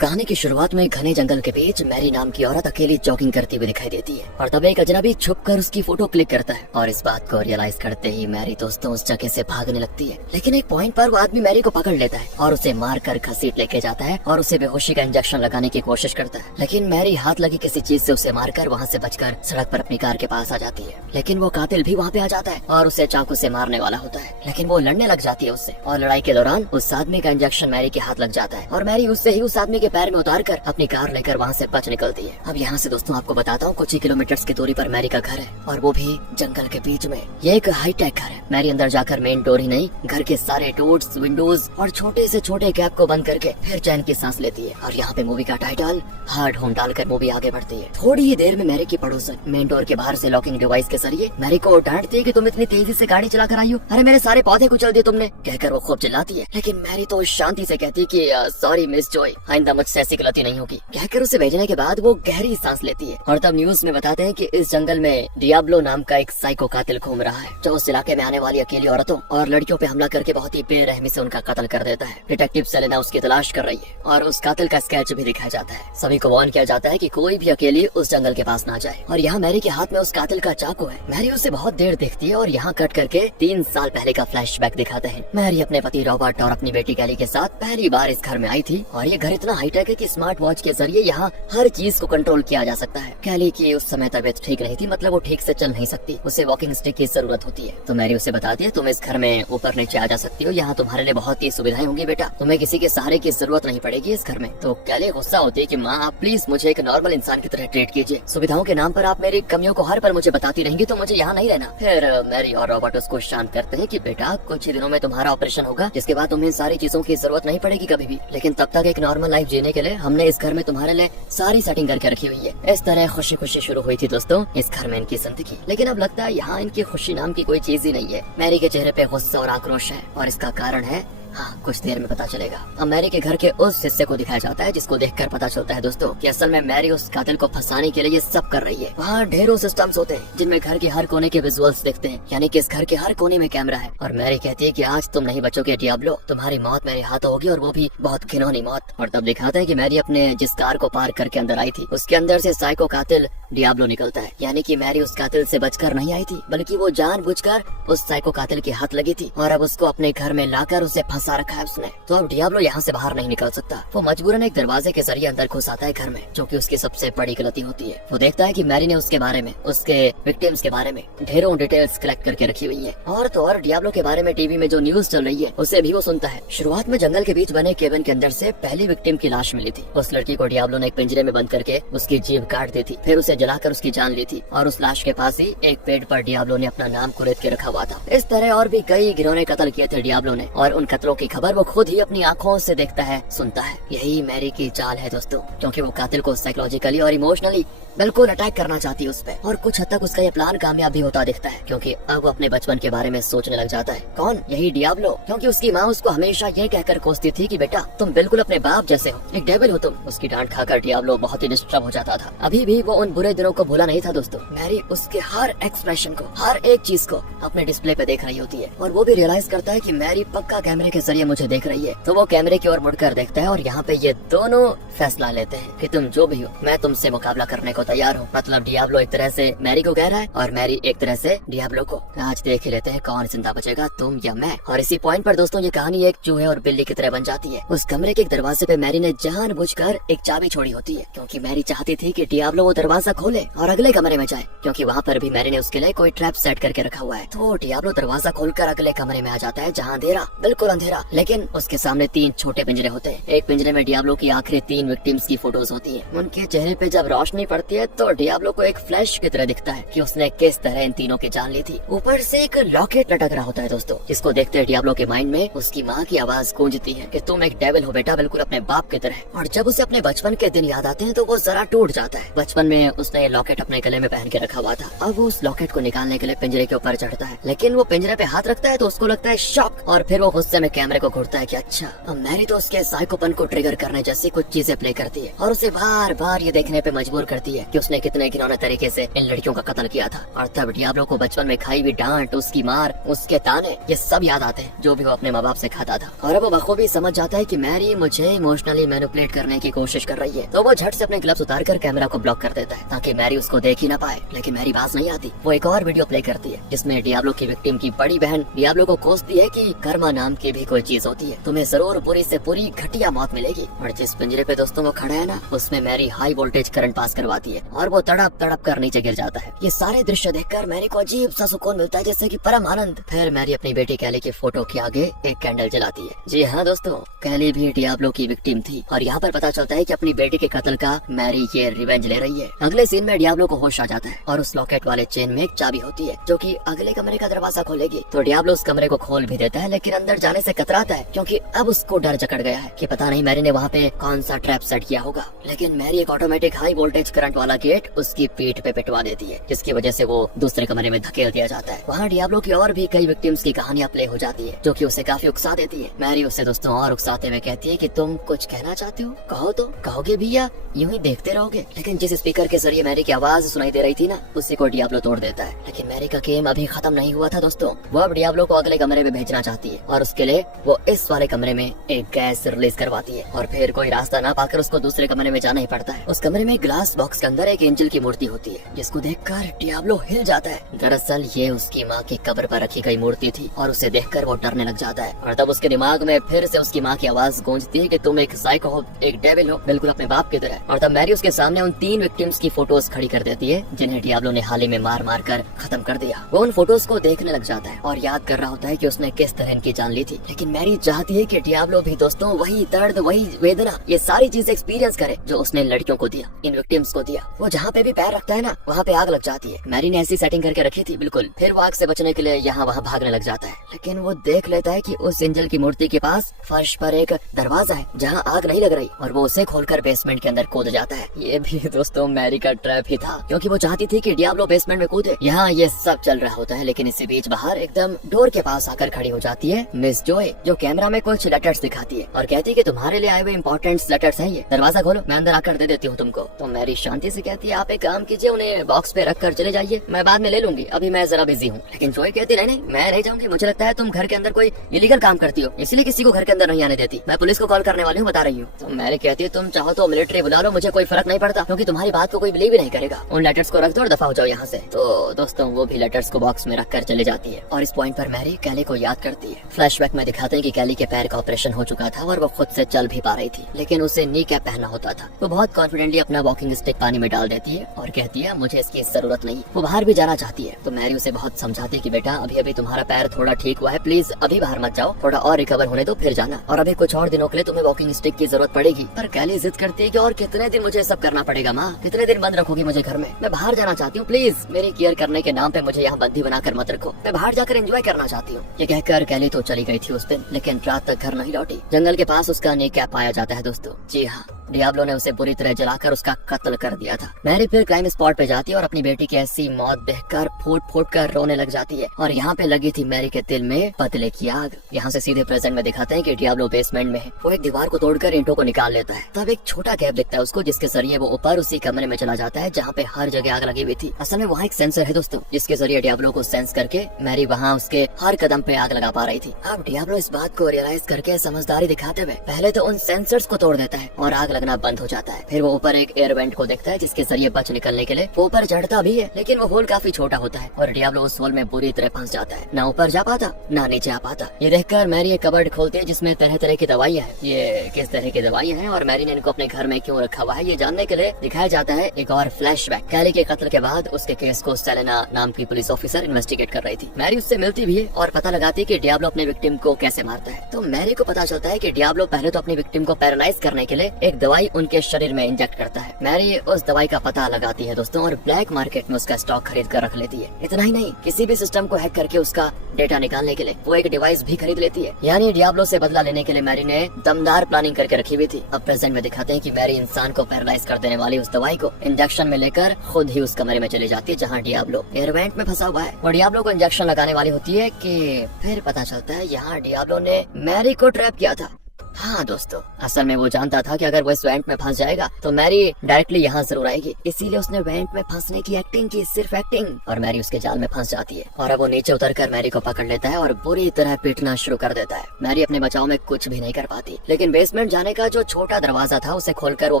कहानी की शुरुआत में घने जंगल के बीच मैरी नाम की औरत अकेली जॉगिंग करती हुई दिखाई देती है और तब एक अजनबी छुपकर उसकी फोटो क्लिक करता है और इस बात को रियलाइज करते ही मैरी दोस्तों उस जगह से भागने लगती है। लेकिन एक पॉइंट पर वो आदमी मैरी को पकड़ लेता है और उसे मार कर घसीट लेके जाता है और उसे बेहोशी का इंजेक्शन लगाने की कोशिश करता है। लेकिन मैरी हाथ लगी किसी चीज से उसे मारकर वहाँ से बचकर सड़क पर अपनी कार के पास आ जाती है। लेकिन वो कातिल भी वहाँ पे आ जाता है और उसे चाकू से मारने वाला होता है, लेकिन वो लड़ने लग जाती है उससे और लड़ाई के दौरान उस आदमी का इंजेक्शन मैरी के हाथ लग जाता है और मैरी उससे ही उस आदमी के पैर में उतार कर अपनी कार लेकर वहाँ से बच निकलती है। अब यहाँ से दोस्तों आपको बताता हूँ कुछ ही किलोमीटर्स की दूरी पर मैरी का घर है और वो भी जंगल के बीच में। ये एक हाईटेक घर है। मैरी अंदर जाकर मेन डोर ही नहीं घर के सारे डोर्स, विंडोज और छोटे से छोटे गैप को बंद करके फिर चैन की सांस लेती है और यहाँ पे मूवी का टाइटल हार्ड होम डालकर मूवी आगे बढ़ती है। थोड़ी ही देर में मैरी की पड़ोसन मेन डोर के बाहर से लॉकिंग डिवाइस के जरिए मैरी को डांटती है कि तुम इतनी तेजी से गाड़ी चला कर आई हो, अरे मेरे सारे पौधे कुचल दिए तुमने, कहकर वो खूब चिल्लाती है। लेकिन मैरी तो शांति से कहती कि सॉरी मिस जॉय, आइंदा मुझसे ऐसी गलती नहीं होगी, कहकर उसे भेजने के बाद वो गहरी सांस लेती है। और तब न्यूज में बताते हैं कि इस जंगल में डियाब्लो नाम का एक साइको कातिल घूम रहा है जो उस इलाके में आने वाली अकेली औरतों और लड़कियों पे हमला करके बहुत ही बेरहमी से उनका कत्ल कर देता है। डिटेक्टिव सेलेना उसकी तलाश कर रही है और उस कातिल का स्केच भी दिखाया जाता है। सभी को वार्न किया जाता है कि कोई भी अकेली उस जंगल के पास ना जाए। और यहाँ मैरी के हाथ में उस कातिल का चाकू है। मैरी उसे बहुत देर देखती है और यहाँ कट करके 3 साल पहले का फ्लैशबैक दिखाते हैं। मैरी अपने पति रॉबर्ट और अपनी बेटी कैली के साथ पहली बार इस घर में आई थी और ये घर इतना हाईटेक है कि स्मार्ट वॉच के जरिए यहाँ हर चीज को कंट्रोल किया जा सकता है। कैली की उस समय तबीयत ठीक नहीं थी, मतलब वो ठीक से चल नहीं सकती, उसे वॉकिंग स्टिक की जरूरत होती है। तो मैरी उसे बताती है तुम इस घर में ऊपर नीचे आ जा सकती हो, यहाँ तुम्हारे लिए बहुत ही सुविधाएं होंगी बेटा, तुम्हें किसी के सहारे की जरूरत नहीं पड़ेगी इस घर में। तो कैली गुस्सा होती है कि माँ आप प्लीज मुझे एक नॉर्मल इंसान की तरह ट्रीट कीजिए, सुविधाओं के नाम पर आप मेरी कमियों को हर पर मुझे बताती रहेंगी तो मुझे यहाँ नहीं रहना। फिर मैरी और रॉबर्ट उसको शांत करते हैं कि बेटा कुछ ही दिनों में तुम्हारा ऑपरेशन होगा जिसके बाद तुम्हें सारी चीजों की जरूरत नहीं पड़ेगी कभी भी, लेकिन तब तक एक नॉर्मल लाइफ जीने के लिए हमने इस घर में तुम्हारे लिए सारी सेटिंग करके रखी हुई है। इस तरह खुशी खुशी शुरू हुई थी दोस्तों इस घर में इनकी जिंदगी। लेकिन अब लगता है यहाँ इनकी खुशी नाम की कोई चीज ही नहीं है। मैरी के चेहरे पे गुस्सा और आक्रोश है और इसका कारण है हाँ कुछ देर में पता चलेगा। अब मैरी के घर के उस हिस्से को दिखाया जाता है जिसको देखकर पता चलता है दोस्तों कि असल में मैरी उस कातिल को फंसाने के लिए ये सब कर रही है। वहाँ ढेरों सिस्टम्स होते हैं जिनमें घर के हर कोने के विजुअल्स दिखते हैं, यानी कि इस घर के हर कोने में कैमरा है। और मैरी कहती है कि आज तुम नहीं बचोगे डियाब्लो, तुम्हारी मौत मेरे हाथों होगी और वो भी बहुत घिनौनी मौत। और तब दिखाते हैं कि मैरी अपने जिस कार को पार्क करके अंदर आई थी उसके अंदर से साइको कातिल डियाब्लो निकलता है, यानी कि मैरी उस कातिल से बचकर नहीं आई थी बल्कि वो जानबूझकर उस साइको कातिल के हाथ लगी थी और अब उसको अपने घर में लाकर उसे फंसा रखा है उसने। तो अब डियाब्लो यहाँ से बाहर नहीं निकल सकता, वो मजबूरन एक दरवाजे के जरिए अंदर घुस आता है घर में, जो कि उसकी सबसे बड़ी गलती होती है। वो देखता है कि मैरी ने उसके बारे में, उसके विक्टिम्स के बारे में ढेरों डिटेल्स कलेक्ट करके रखी हुई है और तो और डियाब्लो के बारे में टीवी में जो न्यूज चल रही है उसे भी वो सुनता है। शुरुआत में जंगल के बीच बने केबिन के अंदर से पहली विक्टिम की लाश मिली थी। उस लड़की को डियाब्लो ने एक पिंजरे में बंद करके उसकी जीभ काट दी थी, फिर उसे जलाकर उसकी जान ली थी और उस लाश के पास ही एक पेड़ पर डियाब्लो ने अपना नाम कुरेद के रखा हुआ था। इस तरह और भी कई घिनौने कत्ल किए थे डियाब्लो ने और उन कत्लों की खबर वो खुद ही अपनी आंखों से देखता है, सुनता है। यही मैरी की चाल है दोस्तों, क्योंकि वो कातिल को साइकोलॉजिकली और इमोशनली बिल्कुल अटैक करना चाहती है उस पे। और कुछ हद तक उसका ये प्लान कामयाब भी होता दिखता है, क्योंकि अब वो अपने बचपन के बारे में सोचने लग जाता है। कौन? यही डियाब्लो, क्योंकि उसकी माँ उसको हमेशा ये कहकर कोसती थी कि बेटा तुम बिल्कुल अपने बाप जैसे हो, एक डेविल हो तुम। उसकी डांट खाकर डियाब्लो बहुत ही डिस्टर्ब हो जाता था। अभी भी वो उन बुरे दिनों को भूला नहीं था दोस्तों। मैरी उसके हर एक्सप्रेशन को, हर एक चीज को अपने डिस्प्ले पे देख रही होती है और वो भी रियलाइज करता है कि मैरी पक्का कैमरे के जरिए मुझे देख रही है। तो वो कैमरे की ओर मुड़कर देखता है और यहाँ पे ये दोनों फैसला लेते हैं कि तुम जो भी हो मैं तुमसे मुकाबला करने को तैयार हूँ। मतलब डियाब्लो एक तरह से मैरी को कह रहा है और मैरी एक तरह से डियाब्लो को। आज देख ही लेते हैं कौन जिंदा बचेगा, तुम या मैं। और इसी पॉइंट पर दोस्तों ये कहानी एक चूहे और बिल्ली की तरह बन जाती है। उस कमरे के एक दरवाजे पे मैरी ने जानबूझकर एक चाबी छोड़ी होती है, क्योंकि मैरी चाहती थी कि डियाब्लो वो दरवाजा खोले और अगले कमरे में जाए, क्योंकि वहाँ पर भी मैरी ने उसके लिए कोई ट्रैप सेट करके रखा हुआ है। तो डियाब्लो दरवाजा खोलकर अगले कमरे में आ जाता है जहाँ अंधेरा, बिल्कुल अंधेरा, लेकिन उसके सामने 3 छोटे पिंजरे होते हैं। एक पिंजरे में डियाब्लो की आखिरी 3 विक्टिम्स की फोटोज होती है। उनके चेहरे पे जब रोशनी पड़ती है तो डियाब्लो को एक फ्लैश की तरह दिखता है कि उसने किस तरह इन तीनों की जान ली थी। ऊपर से एक लॉकेट लटक रहा होता है दोस्तों, जिसको देखते डियाब्लो के माइंड में उसकी माँ की आवाज गूंजती है कि तुम एक डेविल हो बेटा, बिल्कुल अपने बाप की तरह। और जब उसे अपने बचपन के दिन याद आते हैं तो वो जरा टूट जाता है। बचपन में उसने ये लॉकेट अपने गले में पहन के रखा हुआ था। अब वो उस लॉकेट को निकालने के लिए पिंजरे के ऊपर चढ़ता है, लेकिन वो पिंजरे पे हाथ रखता है तो उसको लगता है शॉक और फिर वो गुस्से में कैमरे को घूरता है कि अच्छा अब मैरी तो उसके साइकोपन को ट्रिगर करने जैसी कुछ चीजें प्ले करती है और उसे बार बार ये देखने पे मजबूर करती है कि उसने कितने घिनौने तरीके से इन लड़कियों का कत्ल किया था। और तब डियाब्लो को बचपन में खाई हुई डांट, उसकी मार, उसके ताने, ये सब याद आते हैं जो भी वो अपने माँ बाप से खाता था। और अब वो बखूबी समझ जाता है कि मैरी मुझे इमोशनली मैनिपुलेट करने की कोशिश कर रही है, तो वो झट से अपने ग्लव्स उतार कर कैमरा को ब्लॉक कर देता है ताकि मैरी उसको देख ही ना पाए। लेकिन मैरी बाज नहीं आती। वो एक और वीडियो प्ले करती है जिसमें डियाब्लो की विक्टिम की बड़ी बहन डियाब्लो को कोसती है कि कर्मा नाम की भी कोई चीज होती है, तुम्हें जरूर बुरी से बुरी घटिया मौत मिलेगी। और जिस पिंजरे पे दोस्तों वो खड़ा है ना, उसमें Mary high voltage current pass करवाती है और वो तड़प तड़प कर नीचे गिर जाता है। ये सारे दृश्य देखकर मैरी को अजीब सा सुकून मिलता है, जैसे कि परम आनंद। फिर मैरी अपनी बेटी कैली की फोटो के आगे एक कैंडल जलाती है। जी हाँ दोस्तों, कैली भी डियाब्लो की विक्टिम थी और यहाँ पर पता चलता है कि अपनी बेटी के कत्ल का मैरी ये रिवेंज ले रही है। अगले सीन में डियाब्लो को होश आ जाता है और उस लॉकेट वाले चेन में एक चाबी होती है जो कि अगले कमरे का दरवाजा खोलेगी। तो डियाब्लो उस कमरे को खोल भी देता है, लेकिन अंदर जाने से कतराता है क्योंकि अब उसको डर जकड़ गया है कि पता नहीं मैरी ने वहाँ पे कौन सा ट्रैप सेट किया होगा। लेकिन मैरी एक ऑटोमेटिक हाई वोल्टेज करंट वाला गेट उसकी पीठ पे पिटवा देती है, जिसकी वजह से वो दूसरे कमरे में धकेल दिया जाता है। वहाँ डियाब्लो की और भी कई विक्टिम्स की कहानियां प्ले हो जाती है जो कि उसे काफी उकसा देती है। मैरी उससे दोस्तों और उकसाते हुए कहती है कि तुम कुछ कहना चाहते हो, कहो तो कहोगे भी या यूं ही देखते रहोगे। लेकिन जिस स्पीकर के जरिए मैरी की आवाज सुनाई दे रही थी ना, उसी को डियाब्लो तोड़ देता है। लेकिन मैरी का गेम अभी खत्म नहीं हुआ था दोस्तों। वो अब डियाब्लो को अगले कमरे में भेजना चाहती है और उसके लिए वो इस वाले कमरे में एक गैस रिलीज करवाती है और फिर कोई रास्ता ना पाकर उसको दूसरे कमरे में जाना ही पड़ता है। उस कमरे में ग्लास बॉक्स के अंदर एक एंजल की मूर्ति होती है जिसको देखकर डियाब्लो हिल जाता है। दरअसल ये उसकी माँ की कब्र पर रखी गई मूर्ति थी और उसे देखकर वो डरने लग जाता है। और तब उसके दिमाग में फिर से उसकी माँ की आवाज गूंजती है कि तुम एक साइको हो, एक डेविल हो, बिल्कुल अपने बाप की तरह। और तब मैरी उसके सामने उन 3 विक्टिम्स की फोटोज खड़ी कर देती है जिन्हें डियाब्लो ने हाल ही में मार मार कर खत्म कर दिया। वो उन फोटोज को देखने लग जाता है और याद कर रहा होता है कि उसने किस तरह इनकी जान ली थी। लेकिन मैरी चाहती है कि डियाब्लो भी दोस्तों वही दर्द, वही वेदना, ये सारी चीजें एक्सपीरियंस करे जो उसने लड़कियों को दिया, इन विक्टिम्स को दिया। वो जहाँ पे भी पैर रखता है ना, वहाँ पे आग लग जाती है। मैरी ने ऐसी सेटिंग करके रखी थी बिल्कुल। फिर वो आग से बचने के लिए यहाँ वहाँ भागने लग जाता है। लेकिन वो देख लेता है कि उस एंजल की मूर्ति के पास फर्श पर एक दरवाजा है जहाँ आग नहीं लग रही और वो उसे खोलकर बेसमेंट के अंदर कूद जाता है। ये भी दोस्तों मैरी का ट्रैप ही था क्योंकि वो चाहती थी कि डियाब्लो बेसमेंट में कूदे। यहाँ ये सब चल रहा होता है, लेकिन इसी बीच बाहर एकदम डोर के पास आकर खड़ी हो जाती है मिस जॉय, जो कैमरा में कुछ लेटर्स दिखाती है और कहती है कि तुम्हारे लिए आए हुए इंपॉर्टेंट लेटर्स हैं, ये दरवाजा खोलो, मैं अंदर आकर दे देती हूँ तुमको। तो मैरी शांति से कहती है आप एक काम कीजिए, उन्हें बॉक्स पे रख कर चले जाइए, मैं बाद में ले लूंगी, अभी मैं जरा बिजी हूँ। लेकिन जॉय कहती नहीं, मैं नहीं जाऊंगी, मुझे लगता है तुम घर के अंदर कोई इलीगल काम करती हो, इसलिए किसी को घर के अंदर नहीं आने देती, मैं पुलिस को कॉल करने वाली हूँ, बता रही हूँ। तो मैरी कहती है तुम चाहो तो मिलिट्री बुला लो, मुझे कोई फर्क नहीं पड़ता क्योंकि तुम्हारी बात को कोई बिलीव ही नहीं करेगा, उन लेटर्स को रख दो और दफा हो जाओ यहाँ से। तो दोस्तों वो भी लेटर्स को बॉक्स में रख कर चले जाती है और इस पॉइंट पर मैरी कैली को याद करती है। फ्लैशबैक में दिखाते हैं कि कैली के पैर का ऑपरेशन हो चुका था और वो खुद से चल भी पा रही थी, लेकिन उसे नी कैप पहनना होता था। वो बहुत कॉन्फिडेंटली अपना वॉकिंग स्टिक पानी में डाल देती है और कहती है मुझे इसकी जरूरत नहीं। वो बाहर भी जाना चाहती है तो मैरी उसे बहुत समझाती है कि बेटा अभी अभी तुम्हारा पैर थोड़ा ठीक हुआ है, प्लीज अभी बाहर मत जाओ, थोड़ा और रिकवर होने दो फिर जाना, और अभी कुछ और दिनों के लिए तुम्हें वॉकिंग स्टिक की जरूरत पड़ेगी। पर कैली जिद करती है कि और कितने दिन मुझे सब करना पड़ेगा माँ, कितने दिन बंद रखोगी मुझे घर में, मैं बाहर जाना चाहती हूँ, प्लीज मेरी केयर करने के नाम पे मुझे यहाँ बंदी बनाकर मत रखो, मैं बाहर जाकर एंजॉय करना चाहती हूँ। ये कहकर कैली तो चली गई थी उस दिन, लेकिन रात तक घर नहीं लौटी। जंगल के पास उसका नी कैप पाया जाता है दोस्तों। जी हाँ, डियाब्लो ने उसे बुरी तरह जलाकर उसका कत्ल कर दिया था। मैरी फिर क्राइम स्पॉट पे जाती है और अपनी बेटी की ऐसी मौत देखकर फूट फूट कर रोने लग जाती है। और यहाँ पे लगी थी मैरी के दिल में बदले की आग। यहाँ से सीधे प्रेजेंट में दिखाते हैं कि डियाब्लो बेसमेंट में है। वो एक दीवार को तोड़कर ईंटों को निकाल लेता है। तब एक छोटा गैप दिखता है उसको, जिसके जरिए वो ऊपर उसी कमरे में चला जाता है जहाँ पे हर जगह आग लगी हुई थी। असल में वहाँ एक सेंसर है दोस्तों, जिसके जरिए डियाब्लो को सेंस करके मैरी वहाँ उसके हर कदम पे आग लगा पा रही थी। अब डियाब्लो इस बात को रियलाइज करके समझदारी दिखाते हुए पहले तो उन सेंसर्स को तोड़ देता है और आग लगना बंद हो जाता है। फिर वो ऊपर एक एयर वेंट को देखता है जिसके जरिए बच निकलने के लिए वो ऊपर चढ़ता भी है, लेकिन वो होल काफी छोटा होता है और डियाब्लो उस होल में बुरी तरह फंस जाता है, ना ऊपर जा पाता ना नीचे आ पाता। ये देखकर मैरी एक कबर्ड खोलती है जिसमें तरह तरह की दवाइयाँ हैं। ये किस तरह की दवाइयाँ हैं और मैरी ने इनको अपने घर में क्यों रखा हुआ है, ये जानने के लिए दिखाया जाता है एक और फ्लैशबैक। कैली के कत्ल के बाद उसके केस को सेलेना नाम की पुलिस ऑफिसर इन्वेस्टिगेट कर रही थी। मैरी उससे मिलती भी है और पता लगाती है कि डियाब्लो अपने विक्टिम को कैसे मारता है। तो मैरी को पता चलता है कि डियाब्लो पहले तो अपनी विक्टिम को पैरालाइज करने के लिए एक दवाई उनके शरीर में इंजेक्ट करता है। मैरी उस दवाई का पता लगाती है दोस्तों और ब्लैक मार्केट में उसका स्टॉक खरीद कर रख लेती है। इतना ही नहीं, किसी भी सिस्टम को हैक करके उसका डेटा निकालने के लिए वो एक डिवाइस भी खरीद लेती है। यानी डियाब्लो से बदला लेने के लिए मैरी ने दमदार प्लानिंग करके रखी हुई थी। अब प्रेजेंट में दिखाते हैं कि मैरी इंसान को पैरालाइज कर देने वाली उस दवाई को इंजेक्शन में लेकर खुद ही उस कमरे में चली जाती है जहाँ डियाब्लो एयरवेंट में फंसा हुआ है। और डियाब्लो को इंजेक्शन लगाने वाली होती है कि फिर पता चलता है यहाँ डियाब्लो ने मैरी को ट्रैप किया था। हाँ दोस्तों, असल में वो जानता था कि अगर वो इस वेंट में फंस जाएगा तो मैरी डायरेक्टली यहाँ जरूर आएगी, इसीलिए उसने वेंट में फंसने की एक्टिंग की, सिर्फ एक्टिंग, और मैरी उसके जाल में फंस जाती है। और अब वो नीचे उतरकर मैरी को पकड़ लेता है और बुरी तरह पीटना शुरू कर देता है। मैरी अपने बचाव में कुछ भी नहीं कर पाती, लेकिन बेसमेंट जाने का जो छोटा दरवाजा था उसे खोलकर वो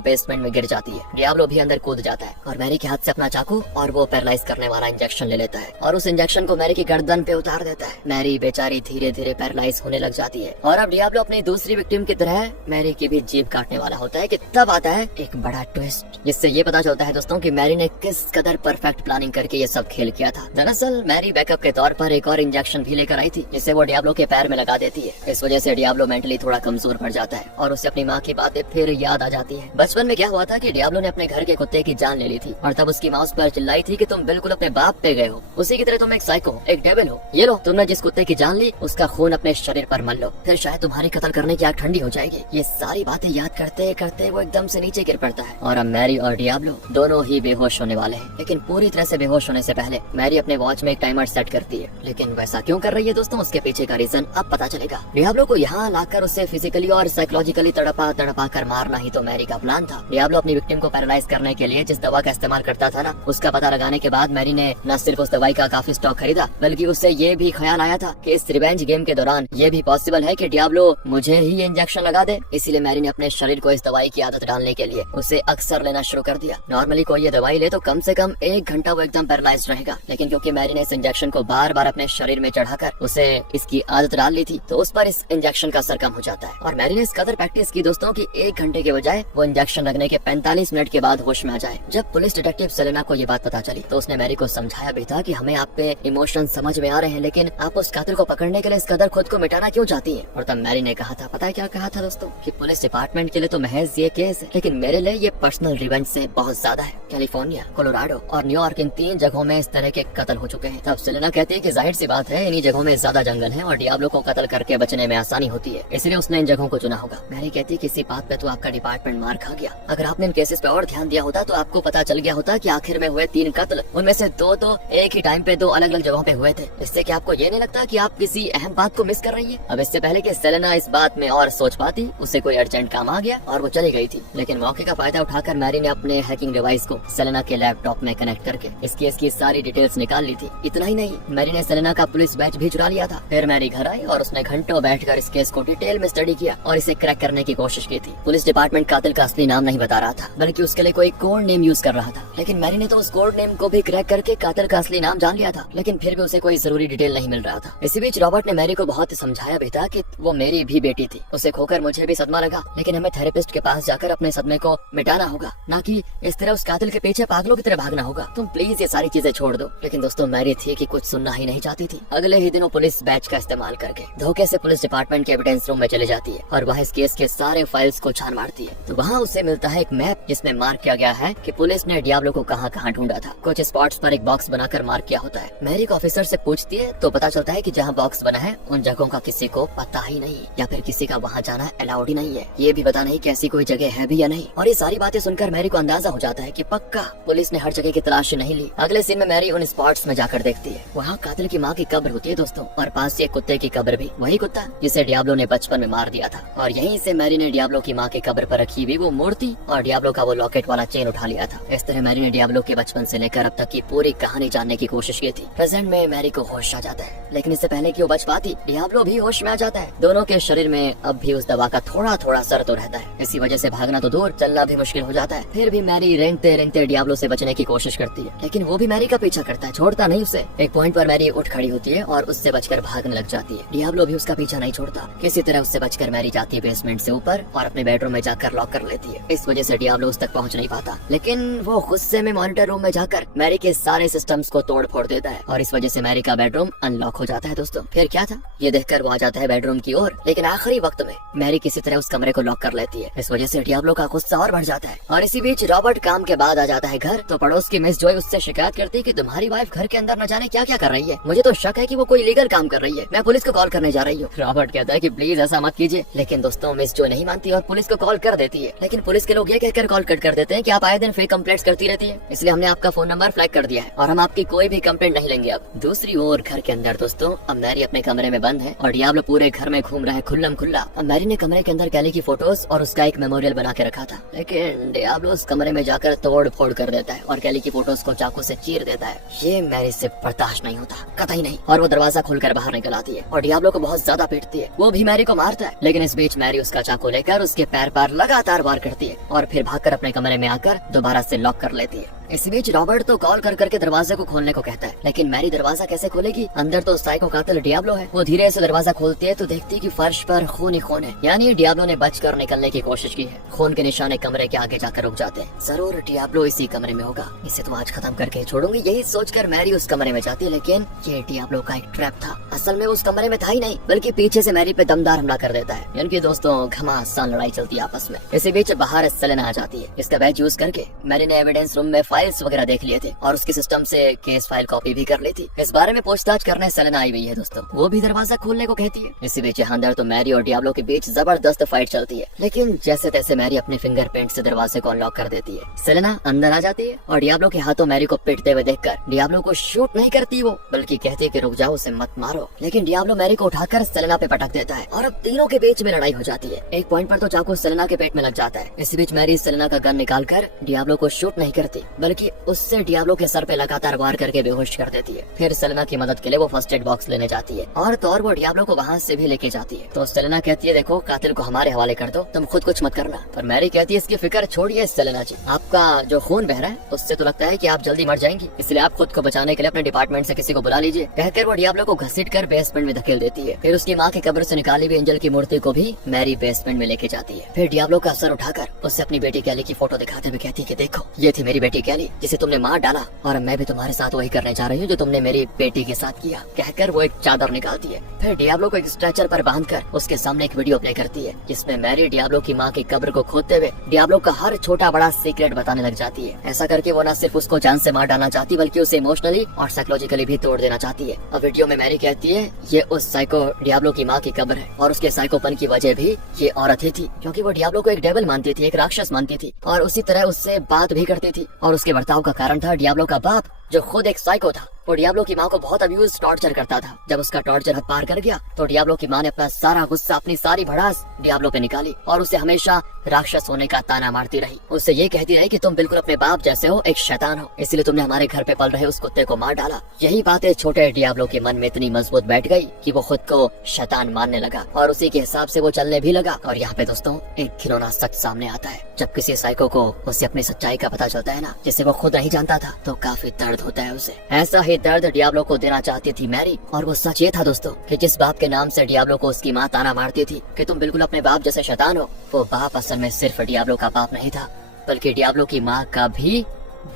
बेसमेंट में गिर जाती है। डियाब्लो भी अंदर कूद जाता है और मैरी के हाथ से अपना चाकू और वो पैरालाइज करने वाला इंजेक्शन ले लेता है और उस इंजेक्शन को मैरी की गर्दन पे उतार देता है। मैरी बेचारी धीरे धीरे पैरालाइज होने लग जाती है और अब डियाब्लो अपनी दूसरी विक्टिम की तरह मैरी की भी जीभ काटने वाला होता है कि तब आता है एक बड़ा ट्विस्ट, जिससे ये पता चलता है दोस्तों कि मैरी ने किस कदर परफेक्ट प्लानिंग करके ये सब खेल किया था। दरअसल मैरी बैकअप के तौर पर एक और इंजेक्शन भी लेकर आई थी, जिसे वो डियाब्लो के पैर में लगा देती है। इस वजह से डियाब्लो मेंटली थोड़ा कमजोर पड़ जाता है और उसे अपनी माँ की बातें फिर याद आ जाती है। बचपन में क्या हुआ था कि डियाब्लो ने अपने घर के कुत्ते की जान ले ली थी और तब उसकी माँ उस पर चिल्लाई थी कि तुम बिल्कुल अपने बाप पे गए हो, उसी की तरह तुम एक साइको हो, एक डेविल हो। ये लो, तुमने जिस कुत्ते की जान ली उसका खून अपने शरीर पर मल लो, फिर शायद तुम्हारी कत्ल करने की आग ठंडी हो जाएगी। ये सारी बातें याद करते करते वो एकदम से नीचे गिर पड़ता है और अब मैरी और डियाब्लो दोनों ही बेहोश होने वाले हैं। लेकिन पूरी तरह से बेहोश होने से पहले मैरी अपने वॉच में एक टाइमर सेट करती है। लेकिन वैसा क्यों कर रही है दोस्तों, उसके पीछे का रीजन अब पता चलेगा। डियाब्लो को यहाँ लाकर उसे फिजिकली और साइकोलॉजिकली तड़पा कर मारना ही तो मैरी का प्लान था। डियाब्लो अपनी विक्टिम को पैरालाइज करने के लिए जिस दवा का इस्तेमाल करता था ना, उसका पता लगाने के बाद मैरी ने न सिर्फ उस दवाई का काफी स्टॉक खरीदा, बल्कि उससे ये भी ख्याल आया था कि इस रिवेंज गेम के दौरान ये भी पॉसिबल है कि डियाब्लो मुझे ही इंजेक्शन लगा दे। इसीलिए मैरी ने अपने शरीर को इस दवाई की आदत डालने के लिए उसे अक्सर लेना शुरू कर दिया। नॉर्मली कोई ये दवाई ले तो कम से कम 1 घंटा वो एकदम पैरालाइज रहेगा, लेकिन क्योंकि मैरी ने इस इंजेक्शन को बार बार अपने शरीर में चढ़ाकर उसे इसकी आदत डाल ली थी, तो उस पर इस इंजेक्शन का असर कम हो जाता है। और मैरी ने इस कदर प्रैक्टिस की दोस्तों की 1 घंटे के बजाय वो इंजेक्शन लगने के 45 मिनट के बाद होश में आ जाए। जब पुलिस डिटेक्टिव सेलेना को ये बात पता चली तो उसने मैरी को समझाया भी था कि हमें आप पे इमोशन समझ में आ रहे हैं, लेकिन आप उस कातिल को पकड़ने के लिए इस कदर खुद को मिटाना क्यों चाहती हैं। और तब मैरी ने कहा था, पता है क्या कहा था दोस्तों, कि पुलिस डिपार्टमेंट के लिए तो महज ये केस है, लेकिन मेरे लिए ये पर्सनल रिवेंज से बहुत ज्यादा है। कैलिफोर्निया, कोलोराडो और न्यूयॉर्क, इन 3 जगहों में इस तरह के कत्ल हो चुके हैं। तब सेलेना कहती है कि जाहिर सी बात है इन्हीं जगहों में ज्यादा जंगल है और डियाब्लो को कत्ल करके बचने में आसानी होती है, इसलिए उसने इन जगहों को चुना होगा। मैरी कहती है किसी बात पे तो आपका डिपार्टमेंट मार खा गया। अगर आपने इन केसेस पे और ध्यान दिया होता तो आपको पता चल गया होता कि आखिर में हुए 3 कत्ल, उनमें से 2 तो एक ही टाइम पे 2 अलग अलग जगहों पे हुए थे। इससे क्या आपको ये नहीं लगता कि आप किसी अहम बात को मिस कर रही है। अब इससे पहले कि सेलेना इस बात में और सोच पाती, उसे कोई अर्जेंट काम आ गया और वो चली गई थी। लेकिन मौके का फायदा उठाकर मैरी ने अपने हैकिंग डिवाइस को सेलेना के लैपटॉप में कनेक्ट करके इस केस की सारी डिटेल्स निकाल ली थी। इतना ही नहीं, मैरी ने सेलेना का पुलिस बैच भी चुरा लिया था। फिर मैरी घर आई और उसने घंटों बैठकर इस केस को डिटेल में स्टडी किया और इसे क्रैक करने की कोशिश की थी। पुलिस डिपार्टमेंट कातिल का असली नाम नहीं बता रहा था, बल्कि उसके लिए कोई कोड नेम यूज कर रहा था। लेकिन मैरी ने तो उस कोड नेम को भी क्रैक करके कातिल का असली नाम जान लिया था, लेकिन फिर भी उसे कोई जरूरी डिटेल नहीं मिल रहा था। इसी बीच रॉबर्ट ने मैरी को बहुत समझाया भी था कि वो मेरी भी बेटी थी, उसे खोकर मुझे भी सदमा लगा, लेकिन हमें थेरेपिस्ट के पास जाकर अपने सदमे को मिटाना होगा, ना कि इस तरह उस कातिल के पीछे पागलों की तरह भागना होगा। तुम प्लीज ये सारी चीजें छोड़ दो। लेकिन दोस्तों मैरी थी कि कुछ सुनना ही नहीं चाहती थी। अगले ही दिन वो पुलिस बैच का इस्तेमाल करके धोखे से पुलिस डिपार्टमेंट के एविडेंस रूम में चले जाती है और वहाँ इस केस के सारे फाइल्स को छान मारती है। तो वहाँ उसे मिलता है एक मैप जिसमें मार्क किया गया है कि पुलिस ने डियाब्लो को कहाँ कहाँ ढूंढा था। कुछ स्पॉट्स पर एक बॉक्स बनाकर मार्क किया होता है। मैरी को ऑफिसर से पूछती है तो पता चलता है कि जहाँ बॉक्स बना है उन जगहों का किसी को पता ही नहीं, या फिर किसी का वहाँ जाना अलाउड ही नहीं है। ये भी पता नहीं कि ऐसी कोई जगह है भी या नहीं। और ये सारी बातें सुनकर मैरी को अंदाजा हो जाता है कि पक्का पुलिस ने हर जगह की तलाशी नहीं ली। अगले सीन में मैरी उन स्पॉट्स में जाकर देखती है, वहाँ कातिल की माँ की कब्र होती है दोस्तों, और पास से एक कुत्ते की कब्र भी, वही कुत्ता जिसे डियाब्लो ने बचपन में मार दिया था। और यहीं से मैरी ने डियाब्लो की माँ की कब्र पर रखी हुई वो मूर्ति और डियाब्लो का वो लॉकेट वाला चेन उठा लिया था। इस तरह मैरी ने डियाब्लो के बचपन से लेकर अब तक की पूरी कहानी जानने की कोशिश की थी। प्रेजेंट में मैरी को होश आ जाता है, लेकिन इससे पहले कि वो बच पाती, डियाब्लो भी होश में आ जाता है। दोनों के शरीर में अब भी उस दवा का थोड़ा थोड़ा असर तो रहता है। इसी वजह से भागना तो दूर, चलना भी मुश्किल हो जाता है। फिर भी मैरी रेंगते रेंगते डियाब्लो से बचने की कोशिश करती है, लेकिन वो भी मैरी का पीछा करता है, छोड़ता नहीं उसे। एक पॉइंट पर मैरी उठ खड़ी होती है और उससे बचकर भागने लग जाती है। डियाब्लो भी उसका पीछा नहीं छोड़ता। किसी तरह उससे बचकर मैरी जाती है बेसमेंट से ऊपर और अपने बेडरूम में जाकर लॉक कर लेती है। इस वजह से डियाब्लो उस तक पहुंच नहीं पाता, लेकिन वो गुस्से में मॉनिटर रूम में जाकर मैरी के सारे सिस्टम्स को तोड़ फोड़ देता है और इस वजह से मैरी का बेडरूम अनलॉक हो जाता है। दोस्तों फिर क्या था, ये देखकर वो आ जाता है बेडरूम की ओर, लेकिन आखिरी वक्त में मैरी किसी तरह उस कमरे को लॉक कर लेती है। इस वजह से डियाब्लो का गुस्सा और बढ़ जाता है। और इसी बीच रॉबर्ट काम के बाद आ जाता है घर, तो पड़ोस की मिस जॉय उससे शिकायत करती है कि तुम्हारी वाइफ घर के अंदर न जाने क्या क्या कर रही है, मुझे तो शक है कि वो कोई लीगल काम कर रही है, मैं पुलिस को कॉल करने जा रही हूँ। रॉबर्ट कहता है कि प्लीज ऐसा मत कीजिए, लेकिन दोस्तों मिस जॉय नहीं मानती और पुलिस को कॉल कर देती है। लेकिन पुलिस के लोग ये कहकर कॉल कट कर देते हैं कि आप आए दिन फेक कंप्लेंट्स करती रहती है, इसलिए हमने आपका फोन नंबर फ्लैग कर दिया है और हम आपकी कोई भी कंप्लेंट नहीं लेंगे। अब दूसरी ओर घर के अंदर दोस्तों अब मैरी अपने कमरे में बंद है और डियाब्लो पूरे घर में घूम रहा है खुल्लम खुल्ला अब मैरी ने कमरे के अंदर कैली की फोटोज और उसका एक मेमोरियल बना के रखा था, लेकिन डियाब्लो उस कमरे में जाकर तोड़ फोड़ कर देता है और कैली की फोटोज को चाकू से चीर देता है। ये मैरी से बर्दाश्त नहीं होता, कतई नहीं, और वो दरवाजा खोलकर बाहर निकल आती है और डियाब्लो को बहुत ज्यादा पीटती है। वो भी मैरी को मारता है, लेकिन इस बीच मैरी उसका चाकू लेकर उसके पैर पर लगातार वार करती है और फिर भागकर अपने कमरे में आकर दोबारा से लॉक कर लेती है। इस बीच रॉबर्ट तो कॉल कर करके दरवाजे को खोलने को कहता है, लेकिन मैरी दरवाजा कैसे खोलेगी, अंदर तो साइको कातिल डियाब्लो है। वो धीरे से दरवाजा खोलती है तो देखती है कि फर्श पर खून ही खून है, यानी डियाब्लो ने बचकर निकलने की कोशिश की है। खून के निशाने कमरे के आगे जाकर रुक जाते हैं। जरूर डियाब्लो इसी कमरे में होगा, इसे तो आज खत्म करके छोड़ूंगी, यही सोचकर मैरी उस कमरे में जाती है। लेकिन ये डियाब्लो का एक ट्रैप था, असल में उस कमरे में था ही नहीं, बल्कि पीछे से मैरी पे दमदार हमला कर देता है। यानी कि दोस्तों घमासान लड़ाई चलती है आपस में। इसी बीच बाहर सेलेना आ जाती है। इसका बैच यूज करके मैरी ने एविडेंस रूम में फाइल्स वगैरह देख लिए थे और उसके सिस्टम से केस फाइल कॉपी भी कर ली थी। इस बारे में पूछताछ करने सेलेना आई हुई है दोस्तों, वो भी दरवाजा खोलने को कहती है। इसी बीच अंदर तो मैरी और डियाब्लो के बीच जबरदस्त फाइट चलती है, लेकिन जैसे तैसे मैरी अपने फिंगरप्रिंट से दरवाजे को अनलॉक कर देती है। सेलेना अंदर आ जाती है और डियाब्लो के हाथों मैरी को पीटते हुए देखकर डियाब्लो को शूट नहीं करती वो, बल्कि कहती है कि रुक जाओ, उसे मत मारो। लेकिन डियाब्लो मैरी को उठाकर सेलेना पे पटक देता है और अब तीनों के बीच में लड़ाई हो जाती है। एक पॉइंट पर तो चाकू सेलेना के पेट में लग जाता है। इसी बीच मैरी सेलेना का गन निकालकर डियाब्लो को शूट नहीं करती, बल्कि उससे डियाब्लो के सर पे लगातार वार करके बेहोश कर देती है। फिर सेलेना की मदद के लिए वो फर्स्ट एड बॉक्स लेने जाती है और तो और वो डियाब्लो को वहाँ से भी लेके जाती है। तो सेलेना कहती है देखो कातिल को हमारे हवाले कर दो, तुम खुद कुछ मत करना। पर मैरी कहती है इसकी फिक्र छोड़िए सेलेना जी, आपका जो खून बह रहा है उससे तो लगता है कि आप जल्दी मर जाएंगी, इसलिए आप खुद को बचाने के लिए अपने डिपार्टमेंट से किसी को बुला लीजिए। कहकर वो डियाब्लो को घसीट कर बेसमेंट में धकेल देती है। फिर उसकी माँ की कब्र से निकाली हुई एंजल की मूर्ति को भी मैरी बेसमेंट में लेके जाती है। फिर डियाब्लो का सर उठाकर उससे अपनी बेटी कैली की फोटो दिखाते हुए कहती है कि देखो ये थी मेरी बेटी कैली जिसे तुमने मार डाला, और मैं भी तुम्हारे साथ वही करने जा रही हूँ जो तुमने मेरी बेटी के साथ किया। कहकर वो एक चादर निकालती है। फिर डियाब्लो को एक स्ट्रेचर पर बांधकर उसके सामने एक वीडियो प्ले करती है, जिसमें मैरी डियाब्लो की माँ की कब्र को खोदते हुए डियाब्लो का हर छोटा बड़ा सीक्रेट बताने लग जाती है। ऐसा करके वो न सिर्फ उसको जान से मार डालना चाहती, बल्कि उसे इमोशनली और साइकोलॉजिकली भी तोड़ देना चाहती है। अब वीडियो में मैरी कहती है ये उस साइको डियाब्लो की माँ की कब्र है, और उसके साइकोपन की वजह भी ये औरत ही थी, क्योंकि वो डियाब्लो को एक डेविल मानती थी, एक राक्षस मानती थी, और उसी तरह उससे बात भी करती थी। और उसके बर्ताव का कारण था डियाब्लो का बाप, जो खुद एक साइको था। वो डियाब्लो की माँ को बहुत अब्यूज टॉर्चर करता था। जब उसका टॉर्चर हद पार कर गया तो डियाब्लो की माँ ने अपना सारा गुस्सा, अपनी सारी भड़ास डियाब्लो पे निकाली और उसे हमेशा राक्षस होने का ताना मारती रही। उससे ये कहती रही कि तुम बिल्कुल अपने बाप जैसे हो, एक शैतान हो, इसलिए तुमने हमारे घर पे पल रहे उस कुत्ते को मार डाला। यही बातें छोटे डियाब्लो के मन में इतनी मजबूत बैठ गई कि वो खुद को शैतान मानने लगा और उसी के हिसाब से वो चलने भी लगा। और यहाँ पे दोस्तों एक घिनौना सच सामने आता है। जब किसी साइको को उसे अपनी सच्चाई का पता चलता है ना, जिसे वो खुद नहीं जानता था, तो काफी दर्द होता है उसे। ऐसा ही दर्द डियाब्लो को देना चाहती थी मैरी। और वो सच ये था दोस्तों कि जिस बाप के नाम से डियाब्लो को उसकी माँ ताना मारती थी कि तुम बिल्कुल अपने बाप जैसे शैतान हो, वो बाप असल में सिर्फ डियाब्लो का बाप नहीं था, बल्कि डियाब्लो की माँ का भी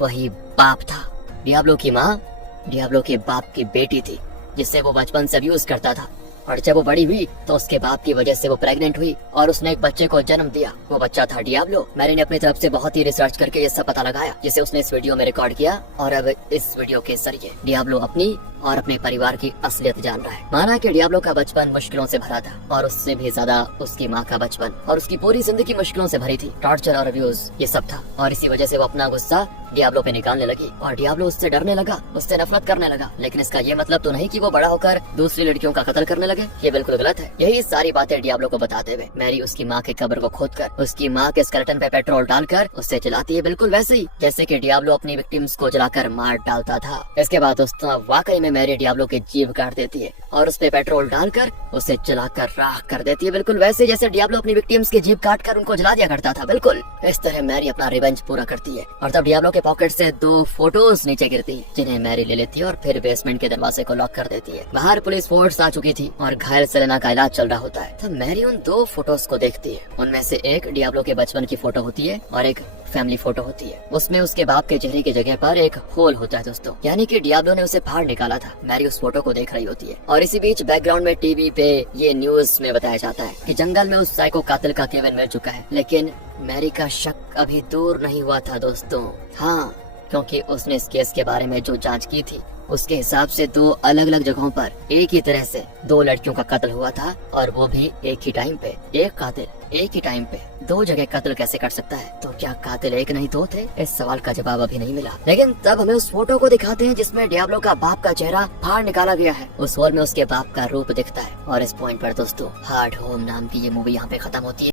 वही बाप था। डियाब्लो की माँ डियाब्लो के बाप की बेटी थी, जिससे वो बचपन से अब्यूज करता था। और जब वो बड़ी हुई तो उसके बाप की वजह से वो प्रेग्नेंट हुई और उसने एक बच्चे को जन्म दिया। वो बच्चा था डियाब्लो। मैरी ने अपनी तरफ से बहुत ही रिसर्च करके ये सब पता लगाया, जिसे उसने इस वीडियो में रिकॉर्ड किया। और अब इस वीडियो के जरिए डियाब्लो अपनी और अपने परिवार की असलियत जान रहा है। माना कि डियाब्लो का बचपन मुश्किलों से भरा था, और उससे भी ज्यादा उसकी माँ का बचपन और उसकी पूरी जिंदगी मुश्किलों से भरी थी। टॉर्चर और अब्यूज ये सब था, और इसी वजह से वो अपना गुस्सा डियाब्लो पे निकालने लगी और डियाब्लो उससे डरने लगा, उससे नफरत करने लगा। लेकिन इसका ये मतलब तो नहीं कि वो बड़ा होकर दूसरी लड़कियों का कत्ल करने लगे, ये बिल्कुल गलत है। यही सारी बातें डियाब्लो को बताते हुए मैरी उसकी माँ के कब्र को खोदकर उसकी माँ के स्केलेटन पे पेट्रोल डालकर उससे जलाती है, बिल्कुल वैसे ही जैसे कि डियाब्लो अपनी विक्टिम्स को जलाकर मार डालता था। इसके बाद दोस्तों वाकई में मैरी डियाब्लो की जीभ काट देती है और उस पे पेट्रोल डालकर उसे जलाकर राख कर देती है, बिल्कुल वैसे जैसे डियाब्लो अपनी विक्टिम्स की जीभ काट कर उनको जला दिया करता था। बिल्कुल इस तरह मैरी अपना रिवेंज पूरा करती है। और तब डियाब्लो के पॉकेट से 2 फोटोज नीचे गिरती है, जिन्हें मैरी ले लेती है और फिर बेसमेंट के दरवाजे को लॉक कर देती है। बाहर पुलिस फोर्स आ चुकी थी और घायल सेलेना का इलाज चल रहा होता है। तब मैरी उन 2 फोटोज को देखती है। उनमें से एक डियाब्लो के बचपन की फोटो होती है और एक फैमिली फोटो होती है। उसमें उसके बाप के चेहरे की जगह पर एक होल होता है दोस्तों, यानी कि डियाब्लो ने उसे फाड़ निकाला था। मैरी उस फोटो को देख रही होती है और इसी बीच बैकग्राउंड में टीवी पे ये न्यूज में बताया जाता है कि जंगल में उस साइको कातिल का केविन मिल चुका है। लेकिन मैरी का शक अभी दूर नहीं हुआ था दोस्तों। हाँ, क्योंकि उसने इस केस के बारे में जो जांच की थी उसके हिसाब से 2 अलग अलग जगहों पर एक ही तरह से 2 लड़कियों का कत्ल हुआ था, और वो भी एक ही टाइम पे। एक कातिल एक ही टाइम पे दो जगह कत्ल कैसे कर सकता है? तो क्या कातिल एक नहीं दो थे? इस सवाल का जवाब अभी नहीं मिला। लेकिन तब हमें उस फोटो को दिखाते हैं जिसमें डियाब्लो का बाप का चेहरा फाड़ निकाला गया है। उस हॉल में उसके बाप का रूप दिखता है। और इस पॉइंट पर दोस्तों हार्ड होम नाम की ये मूवी यहाँ पे खत्म होती है।